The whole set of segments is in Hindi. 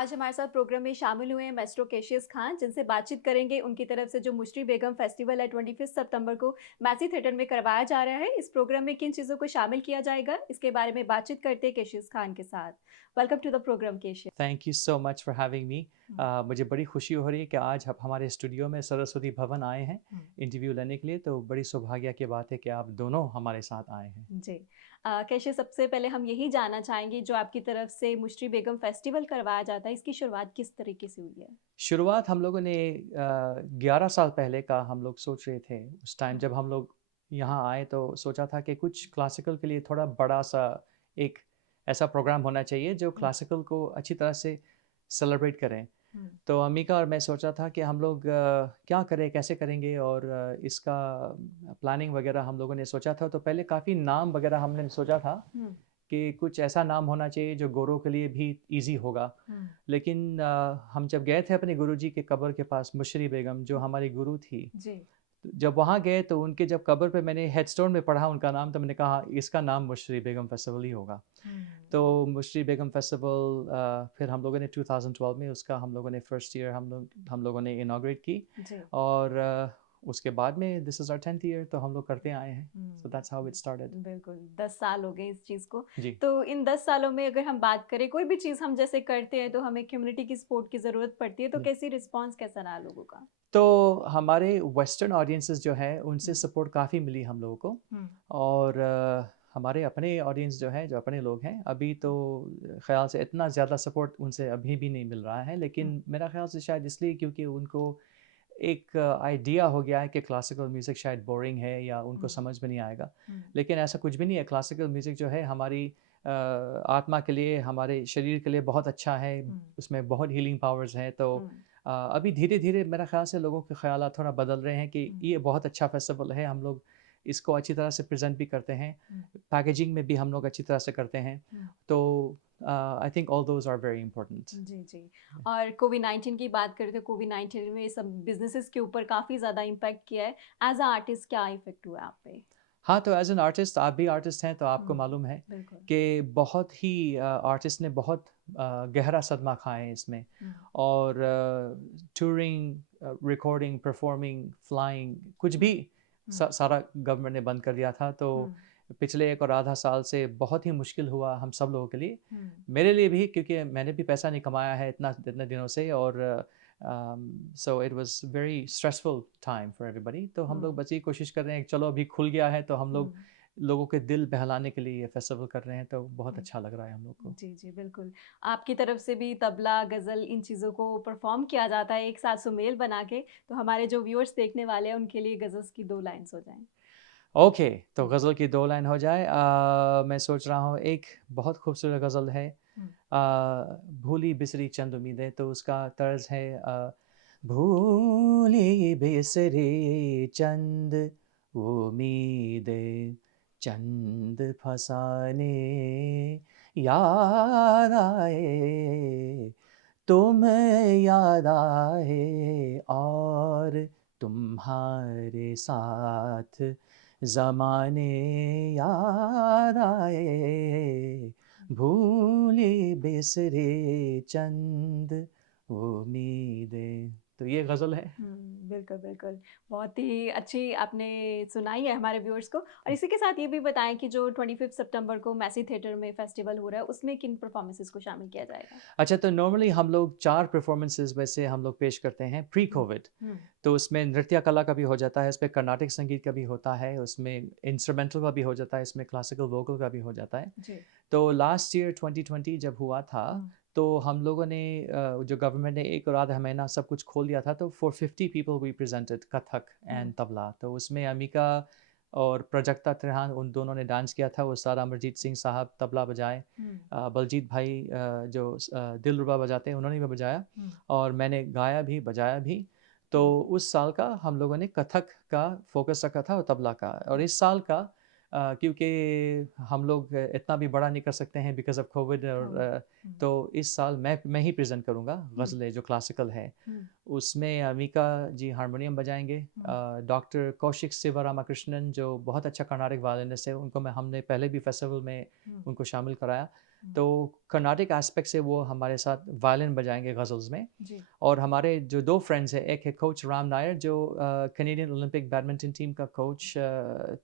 आज हमारे साथ प्रोग्राम में शामिल हुए हैं मास्टर कैशियस खान, जिनसे बातचीत करेंगे उनकी तरफ से जो मुशरी बेगम फेस्टिवल है 25 सितंबर को मैसी थिएटर में करवाया जा रहा है। इस प्रोग्राम में किन चीज़ों को शामिल किया जाएगा, इसके बारे में बातचीत करते हैं कैशियस खान के साथ। Welcome to the program Cassius. Thank you so much for having me. मुझे बड़ी खुशी हो रही है कि आज आप हमारे स्टूडियो में सरस्वती भवन आए हैं इंटरव्यू लेने के लिए। तो बड़ी सौभाग्य की बात है कि आप दोनों हमारे साथ आए हैं। जी। कैशियस, सबसे पहले हम यही जानना चाहेंगे, जो आपकी तरफ से मुशरी बेगम फेस्टिवल करवाया जाता है, इसकी शुरुआत किस तरीके से हुई है? शुरुआत हम लोगों ने 11 साल पहले का हम लोग सोच रहे थे। उस टाइम हम्म, जब हम लोग यहाँ आए तो सोचा था कि कुछ क्लासिकल के लिए थोड़ा बड़ा सा एक ऐसा प्रोग्राम होना चाहिए जो हम्म, क्लासिकल को अच्छी तरह से सेलिब्रेट करें। हम्म, तो अम्मिका और मैं सोचा था कि हम लोग क्या करें, कैसे करेंगे, और इसका प्लानिंग वगैरह हम लोगों ने सोचा था। तो पहले काफ़ी नाम वगैरह हमने सोचा था हम्म, कि कुछ ऐसा नाम होना चाहिए जो गोरों के लिए भी इजी होगा। हम्म, लेकिन हम जब गए थे अपने गुरुजी के कब्र के पास, मुशरी बेगम जो हम्म, हमारी गुरु थी, जी। तो जब वहाँ गए तो उनके जब कब्र पे मैंने हेडस्टोन में पढ़ा उनका नाम, तो मैंने कहा इसका नाम मुशरी बेगम फेस्टिवल ही होगा। तो हम्म, मुशरी बेगम फेस्टिवल फिर हम लोगों ने 2012 में उसका हम लोगों ने फर्स्ट ईयर हम लोगों ने इनाग्रेट की। जी। और उसके बाद में this is our 10th year, तो हम लोग करते आए हैं। So that's how it started. बिल्कुल, 10 साल हो गए इस चीज़ को। जी। तो इन 10 सालों में अगर हम बात करें, कोई भी चीज़ हम जैसे करते हैं तो हमें कम्युनिटी की सपोर्ट की ज़रूरत पड़ती है, तो जी। कैसी रिस्पॉन्स कैसा रहा लोगों का? तो हमारे वेस्टर्न ऑडियंसेस जो है उनसे हुँ, सपोर्ट काफ़ी मिली हम लोगों को। हुँ, और हमारे अपने ऑडियंस जो है, जो अपने लोग हैं, अभी तो हुँ, ख़्याल से इतना ज़्यादा सपोर्ट उनसे अभी भी नहीं मिल रहा है। हुँ, लेकिन मेरा ख़्याल से शायद इसलिए क्योंकि उनको एक आइडिया हो गया है कि क्लासिकल म्यूज़िक शायद बोरिंग है या उनको हुँ, समझ में नहीं आएगा। हुँ, लेकिन ऐसा कुछ भी नहीं है। क्लासिकल म्यूज़िक जो है हमारी आत्मा के लिए, हमारे शरीर के लिए बहुत अच्छा है। हुँ, उसमें बहुत हीलिंग पावर्स हैं। तो हुँ, अभी धीरे-धीरे मेरा ख़्याल से लोगों के ख़यालात थोड़ा बदल रहे हैं कि हुँ, ये बहुत अच्छा फेस्टिवल है। हम लोग इसको अच्छी तरह से प्रेज़ेंट भी करते हैं। हुँ, पैकेजिंग में भी हम लोग अच्छी तरह से करते हैं। हुँ। तो I think all those are very important. जी, जी। और कोविड-19 की बात करें तो कोविड-19 में सब बिज़नेसेस के ऊपर काफ़ी ज़्यादा इम्पैक्ट किया है। एज़ अ आर्टिस्ट क्या इफ़ेक्ट हुआ आप पे? हाँ, तो एज़ एन आर्टिस्ट, आप भी आर्टिस्ट हैं तो आपको हुँ, मालूम है बिल्कुल। कि बहुत ही आर्टिस्ट ने बहुत गहरा सदमा खाए हैं इसमें। हुँ, और टूरिंग, रिकॉर्डिंग, परफॉर्मिंग, फ्लाइंग, कुछ हुँ, भी हुँ, सारा गवर्नमेंट ने बंद कर दिया था। तो हुँ, पिछले 1 और आधा साल से बहुत ही मुश्किल हुआ हम सब लोगों के लिए। हुँ, मेरे लिए भी, क्योंकि मैंने भी पैसा नहीं कमाया है इतने दिनों से। और so it was very stressful time for everybody. तो हम लोग हुँ, बस ये कोशिश कर रहे हैं कि चलो अभी खुल गया है तो हम हुँ, लोग लोगों के दिल बहलाने के लिए ये फेस्टिवल कर रहे हैं। तो बहुत हुँ। अच्छा लग रहा है हम लोग को। जी, जी, बिल्कुल। आपकी तरफ से भी तबला, गज़ल इन चीज़ों को परफ़ॉर्म किया जाता है एक साथ सुमेल बना के, तो हमारे जो व्यूअर्स देखने वाले हैं उनके लिए गज़ल्स की 2 लाइन्स हो जाएँ। ओके, तो हुँ, गज़ल की 2 लाइन हो जाए। मैं सोच रहा हूँ एक बहुत खूबसूरत गज़ल है, हुँ, भूली बिसरी चंद उम्मीदें। तो उसका तर्ज़ है भूली बिसरी चंद उम्मीदें, चंद फसाने याद आए, तुम याद आए, और तुम्हारे साथ ज़माने याद आए, भूली बिसरे चंद उम्मीदें। तो ये गज़ल है। हुँ, बिल्कुल, बिल्कुल। बहुत ही अच्छी आपने सुनाई है हमारे व्यूअर्स को, और इसी के साथ ये भी बताएँ कि जो 25 सितंबर को मैसी थिएटर में फेस्टिवल हो रहा है, उसमें किन परफ़ॉर्मेंसेज़ को शामिल किया जाएगा? अच्छा, तो नॉर्मली हम लोग 4 परफ़ॉर्मेंसेज़ वैसे हम लोग पेश करते हैं प्री हुँ, कोविड। हुँ, तो उसमें नृत्य कला का भी हो जाता है, इसमें कर्नाटक संगीत का भी होता है, उसमें इंस्ट्रूमेंटल का भी हो जाता है, इसमें क्लासिकल वोकल का भी हो जाता है। जी। तो लास्ट ईयर 2020 जब हुआ था, हुँ, तो हम लोगों ने जो गवर्नमेंट ने 1 और आधा महीना सब कुछ खोल दिया था, तो for 50 people we presented Kathak हुँ, एंड तबला। तो उसमें अमिका और प्राजक्ता त्रिहान उन दोनों ने डांस किया था। उस्ताद अमरजीत सिंह साहब तबला बजाए, हुँ, बलजीत भाई जो दिलरुबा बजाते हैं उन्होंने भी बजाया, हुँ, और मैंने गाया भी, बजाया भी। तो हुँ, उस साल का हम लोगों ने कथक का फ़ोकस रखा था और तबला का। और हुँ, इस साल का क्योंकि हम लोग इतना भी बड़ा नहीं कर सकते हैं बिकॉज़ ऑफ़ कोविड। और कोविड। हुँ, तो इस साल मैं ही प्रेज़ेंट करूँगा हुँ, ग़ज़लें जो क्लासिकल है। हुँ, उसमें अमिका जी हारमोनियम बजाएँगे, हुँ, डॉक्टर कौशिक शिवरामाकृष्णन जो बहुत अच्छा कर्नाटक वायलिनिस्ट है, उनको हमने पहले भी फेस्टिवल में हुँ, उनको शामिल कराया। तो कर्नाटिक एस्पेक्ट से वो हमारे साथ वायलिन बजाएंगे गज़ल्स में। जी। और हमारे जो 2 फ्रेंड्स हैं, एक है कोच राम नायर जो कैनेडियन ओलंपिक बैडमिंटन टीम का कोच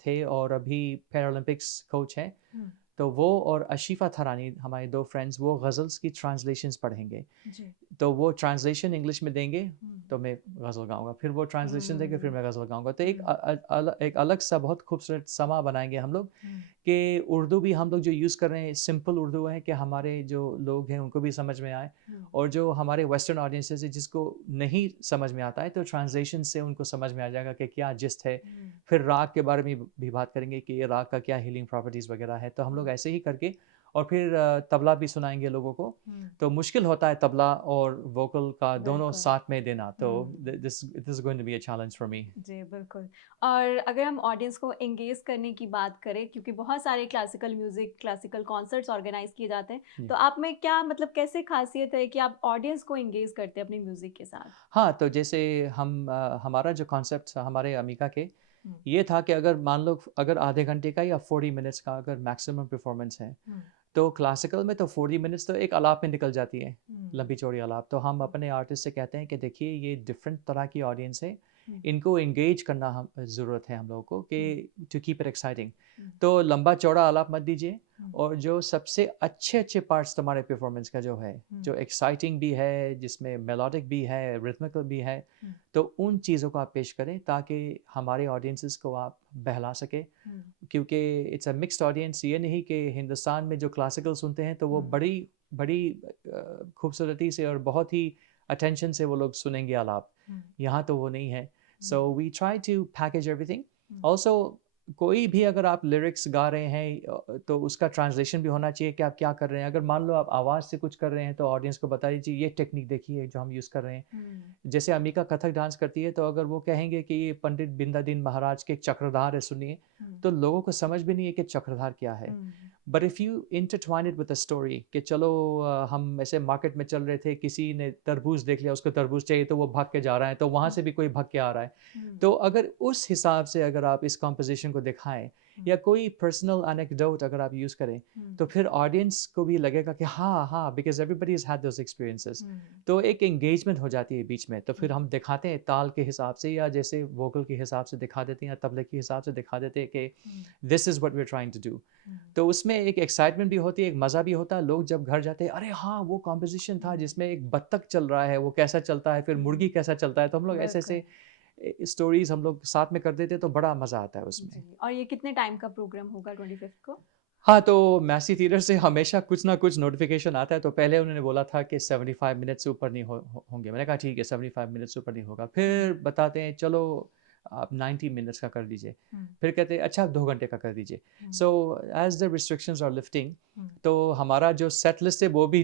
थे और अभी पैरालंपिक्स कोच हैं। हुँ, तो वो और अशीफ़ा थरानी हमारे 2 फ्रेंड्स वो गज़ल्स की ट्रांसलेशंस पढ़ेंगे। जी। तो वो ट्रांसलेशन इंग्लिश में देंगे, हुँ, तो मैं गज़ल गाऊँगा। फिर वो ट्रांसलेशन देंगे, फिर हुँ, मैं गज़ल गाऊँगा। तो हुँ, एक अलग-सा बहुत खूबसूरत समा बनाएँगे हम लोग हुँ, कि उर्दू भी हम लोग जो यूज़ कर रहे हैं, सिंपल उर्दू है कि हमारे जो लोग हैं, उनको भी समझ में आए हुँ, और जो हमारे वेस्टर्न ऑडियंसेस है, जिसको नहीं समझ में आता है, तो ट्रांसलेशन से उनको समझ में आ जाएगा कि क्या जिस्ट है। हुँ, फिर राग के बारे में भी बात करेंगे कि ये राग का क्या हीलिंग प्रॉपर्टीज़ वगैरह है। तो हम लोग हुँ, ऐसे ही करके और फिर तबला भी सुनाएँगे लोगों को। हुँ, तो मुश्किल होता है तबला और वोकल का दोनों बिल्कुल। साथ में देना। तो हुँ। This is going to be a challenge for me. जी, बिल्कुल। और अगर हम ऑडियंस को एंगेज करने की बात करें क्योंकि बहुत सारे classical music, classical concerts organise किए जाते हैं, जी। तो आप में क्या मतलब कैसे ख़ासियत है कि आप ऑडियंस को एंगेज करते हैं अपनी म्यूज़िक के साथ? हाँ, तो जैसे हमारा जो कॉन्सेप्ट हमारे अमीका के हुँ, ये था कि अगर मान लो अगर आधे घंटे का या 40 मिनट्स का अगर मैक्सिमम परफॉर्मेंस है, हुँ, तो क्लासिकल में तो 40 मिनट्स तो एक आलाप में निकल जाती है, हुँ, लंबी चौड़ी आलाप। तो हम हुँ, अपने आर्टिस्ट से कहते हैं कि देखिए ये डिफरेंट तरह की ऑडियंस है, हुँ, इनको एंगेज करना हम ज़रूरत है हम लोगों को हुँ, कि टू कीप इट एक्साइटिंग। हुँ, तो लंबा चौड़ा आलाप मत दीजिए हुँ, और जो सबसे अच्छे-अच्छे पार्ट्स तुम्हारे परफॉर्मेंस का जो है, हुँ, जो एक्साइटिंग भी है, जिसमें मेलोडिक भी है, रिथमिकल भी है, हुँ, तो उन चीज़ों को आप पेश करें ताकि हमारे ऑडियंसेस को आप बहला सकें। हुँ, क्योंकि इट्स अ मिक्स्ड ऑडियंस, ये नहीं कि हिंदुस्तान में जो क्लासिकल सुनते हैं तो वो हुँ, बड़ी बड़ी खूबसूरती से और बहुत ही अटेंशन से वो लोग सुनेंगे आलाप। हुँ, यहाँ तो वो नहीं है। हुँ, so we try to package everything. हुँ, ऑल्सो कोई भी अगर आप लिरिक्स गा रहे हैं तो उसका ट्रांसलेशन भी होना चाहिए कि आप क्या कर रहे हैं। अगर मान लो आप आवाज़ से कुछ कर रहे हैं तो ऑडियंस को बता दीजिए ये टेक्निक देखिए जो हम यूज़ कर रहे हैं। हुँ, जैसे अमिका कथक डांस करती है तो अगर वो कहेंगे कि ये पंडित बिंदादीन महाराज के एक चक्रधार है सुनिए, हुँ, तो लोगों को समझ भी नहीं है कि चक्रधार क्या है। हुँ, but if you intertwine it with a story कि चलो हम ऐसे मार्केट में चल रहे थे, किसी ने तरबूज देख लिया, उसको तरबूज चाहिए तो वो भाग के जा रहा है, तो वहाँ हुँ, से भी कोई भाग के आ रहा है। हुँ, तो अगर उस हिसाब से अगर आप इस कॉम्पोज़िशन को दिखाएँ हुँ, या कोई पर्सनल एनेक्डोट अगर आप यूज़ करें, हुँ, तो फिर ऑडियंस को भी लगेगा कि हाँ, हाँ, because everybody has had those experiences. हुँ, तो एक एंगेजमेंट हो जाती है बीच में, तो हुँ, फिर हम दिखाते हैं ताल के हिसाब से या जैसे वोकल के हिसाब से दिखा देते हैं या तबले के हिसाब से दिखा देते हैं कि हुँ, this is what we are trying to do. हुँ, तो उसमें एक एक्साइटमेंट भी होती है, एक मज़ा भी होता है। लोग जब घर जाते हैं, अरे हाँ, वो कॉम्पोज़िशन था हुँ, जिसमें एक बत्तख चल रहा है, वो कैसा चलता है, फिर मुर्गी हुँ, कैसा चलता है। तो हम लोग बिल्कुल। ऐसे-ऐसे स्टोरीज़ हम लोग साथ में कर देते हैं, तो बड़ा मज़ा आता है उसमें। जी, और ये कितने टाइम का प्रोग्राम होगा 25th को? हाँ, तो मैसी थिएटर से हमेशा कुछ ना कुछ नोटिफ़िकेशन आता है, तो पहले उन्होंने बोला था कि 75 मिनट से ऊपर नहीं होंगे। मैंने कहा ठीक है 75 मिनट से ऊपर नहीं होगा। हुँ, फिर बताते हैं चलो आप 90 मिनट्स का कर दीजिए। हुँ, फिर कहते हैं अच्छा 2 घंटे का कर दीजिए। हुँ, so as the restrictions are lifting, हुँ, तो हमारा जो सेट लिस्ट है वो भी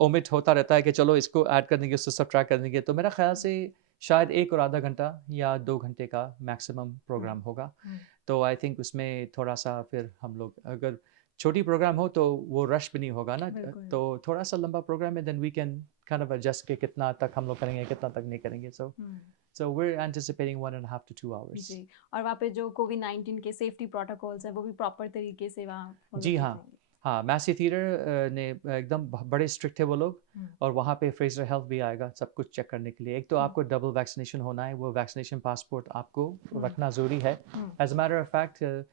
ओमिट होता रहता है कि चलो इसको ऐड कर देंगे, उसको सबट्रैक्ट कर देंगे। तो मेरा ख़्याल से शायद 1 और आधा घंटा या 2 घंटे का मैक्सिमम हुँ, प्रोग्राम होगा। हुँ, तो आई थिंक उसमें थोड़ा-सा फिर हम लोग अगर छोटी प्रोग्राम हो तो वो रश भी नहीं होगा ना, बिल्कुल। तो थोड़ा-सा लंबा प्रोग्राम है then we can kind of adjust कि कितना तक हम लोग करेंगे, कितना तक नहीं करेंगे। हुँ, so we are anticipating 1 and a half to 2 hours. जी, और वहाँ पे जो कोविड-19 के सेफ्टी प्रोटोकॉल्स हैं, वो भी प्रॉपर तरीके से वहाँ फ़ॉलो जी किए हाँ। जाएँगे? हाँ, मैसी थिएटर ने एकदम बड़े स्ट्रिक्ट थे वो लोग हुँ, और वहाँ पे फ्रेज़र हेल्थ भी आएगा सब कुछ चेक करने के लिए। एक तो हुँ, आपको डबल वैक्सीनेशन होना है, वो वैक्सीनेशन पासपोर्ट आपको हुँ, रखना ज़रूरी है। हुँ, as a matter of fact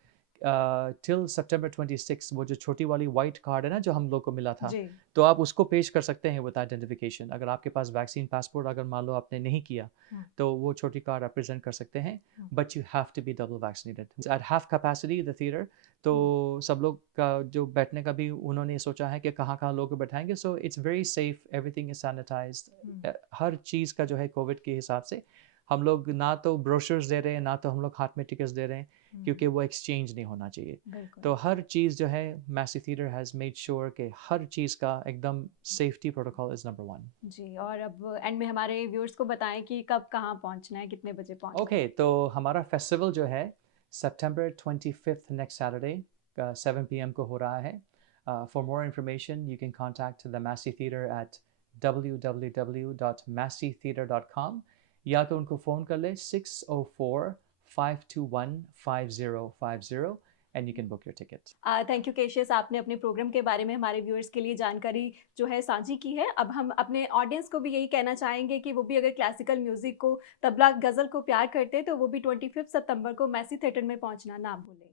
till September 26 वो जो छोटी वाली व्हाइट कार्ड है ना जो हम लोग को मिला था, जी, तो आप उसको पेश कर सकते हैं विद आइडेंटिफिकेशन। अगर आपके पास वैक्सीन पासपोर्ट अगर मान लो आपने नहीं किया, हुँ, तो वो छोटी कार्ड आप प्रेज़ेंट कर सकते हैं, हुँ, but you have to be double vaccinated. At half capacity the theatre, तो हुँ, सब लोग का जो बैठने का भी उन्होंने सोचा है कि कहाँ-कहाँ लोग बैठाएँगे, so it's very safe, everything is hmm, sanitised. हर चीज़ का जो है कोविड के हिसाब से हम लोग ना तो ब्रोशर्स दे रहे हैं, ना तो हम लोग हाथ में टिकट्स दे रहे हैं, हुँ, क्योंकि वो एक्सचेंज नहीं होना चाहिए। बिल्कुल। तो हर चीज़ जो है Massey theatre has made sure कि हर चीज़ का एकदम सेफ्टी प्रोटोकॉल इज़ नंबर 1। जी, और अब एंड में हमारे व्यूअर्स को बताएँ कि कब कहाँ पहुँचना है, कितने बजे पहुँचना है? ओके, तो हमारा फेस्टिवल जो है सितंबर 25th नेक्स्ट सैटरडे 7 पीएम को हो रहा है। For more information you can contact the Massey theatre at www.masseytheatre.com या तो उनको फ़ोन कर लें 604 521 5050 and you can book your ticket. Thank you caseous, आपने अपने प्रोग्राम के बारे में हमारे व्यूअर्स के लिए जानकारी जो है साझी की है। अब हम अपने ऑडियंस को भी यही कहना चाहेंगे कि वो भी अगर क्लासिकल म्यूज़िक को, तबला, गज़ल को प्यार करते हैं तो वो भी 25 सितंबर को मैसी थिएटर में पहुंचना ना भूलें।